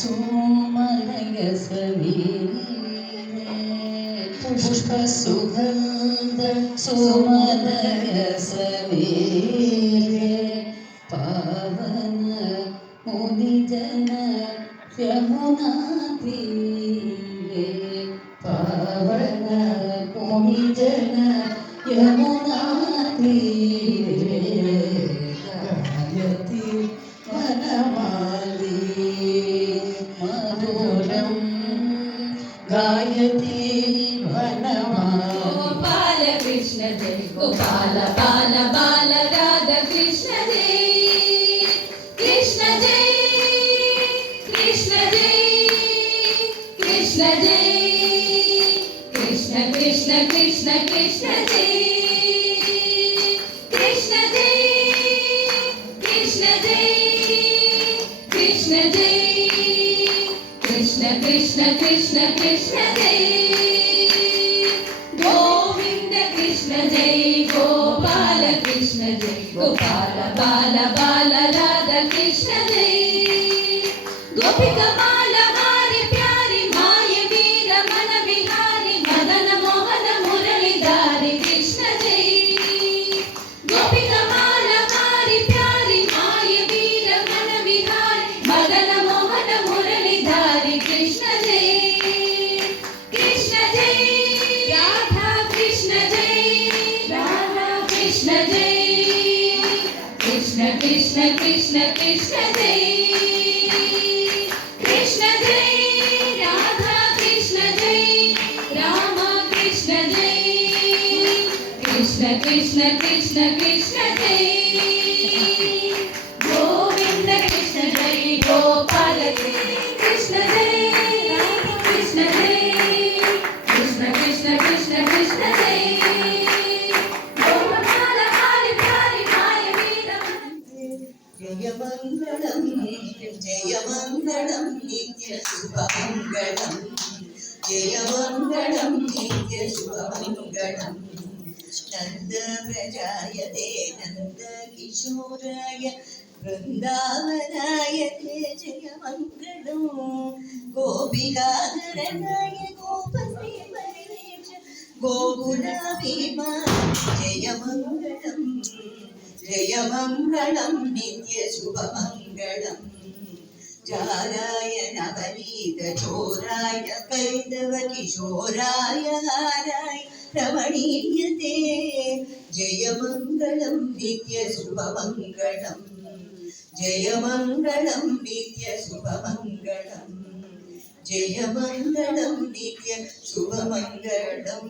ಸುಮಲಯ ಸ್ವವೀರೆ ಪುಷ್ಪ ಸುಗಂಧ ಸುಮಲಯ ಸ್ವವೀರೆ ಪಾವನ ಮುನಿಜನ ಯಮುನಾ ತೀರೆ ಪಾವನ ಮುನಿಜನ ಯಮುನಾ ತೀರೆ ಗಾಯತಿ ವನಮಾಲಿ ಮಧುರಂ गायति वनमाली गोपाल कृष्ण जय गोपाल बाल बाल राधा कृष्ण जय कृष्ण जय कृष्ण जय कृष्ण जय कृष्ण कृष्ण कृष्ण कृष्ण जय कृष्ण जय कृष्ण जय कृष्ण जय कृष्ण कृष्ण कृष्ण कृष्ण जय गोविंद कृष्ण जय गोपाल कृष्ण जय गोपाल बाल बाल राधा कृष्ण जय गोपिका माला हारी प्यारी माय वीर मन विहारी मदन मोहन मुरलीधारी कृष्ण जय गोपिका माला हारी प्यारी माय वीर मन विहारी मदन मोहन मुरलीधारी कृष्ण जय कृष्ण जय राधा कृष्ण जय राधा कृष्ण जय कृष्ण कृष्ण कृष्ण कृष्ण जय कृष्ण जय राधा कृष्ण जय राम कृष्ण जय कृष्ण कृष्ण कृष्ण कृष्ण जय गोविंद कृष्ण जय गोपाल कृष्ण जय कृष्ण जय कृष्ण कृष्ण कृष्ण कृष्ण जय गोपाल हारी प्यारी माय वीर जय मंगलम नित्य शुभ मंगलम जय मंगलम नित्य शुभ मंगलम नंद प्रजायते नंद किशोराय वृंदावनाय ते जय मंगलम गोपिकाधरणाय गोपसेवरेश गोकुलाभिमा जय मंगलम नित्य शुभ मंगलम जाराय नवनीत चोराय कैतव किशोराय हाराय रमणीयते जय मंगलम नित्य शुभ मंगलम जय मंगलम नित्य शुभ मंगलम जय मंगलम नित्य शुभ मंगलम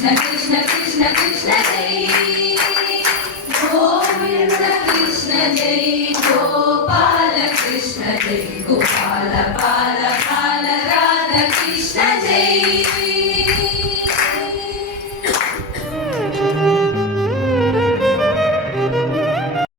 कृष्ण कृष्ण कृष्ण जय गोविंद कृष्ण जय गोपाल कृष्ण जय गोपाल बाल बाल राधा कृष्ण जय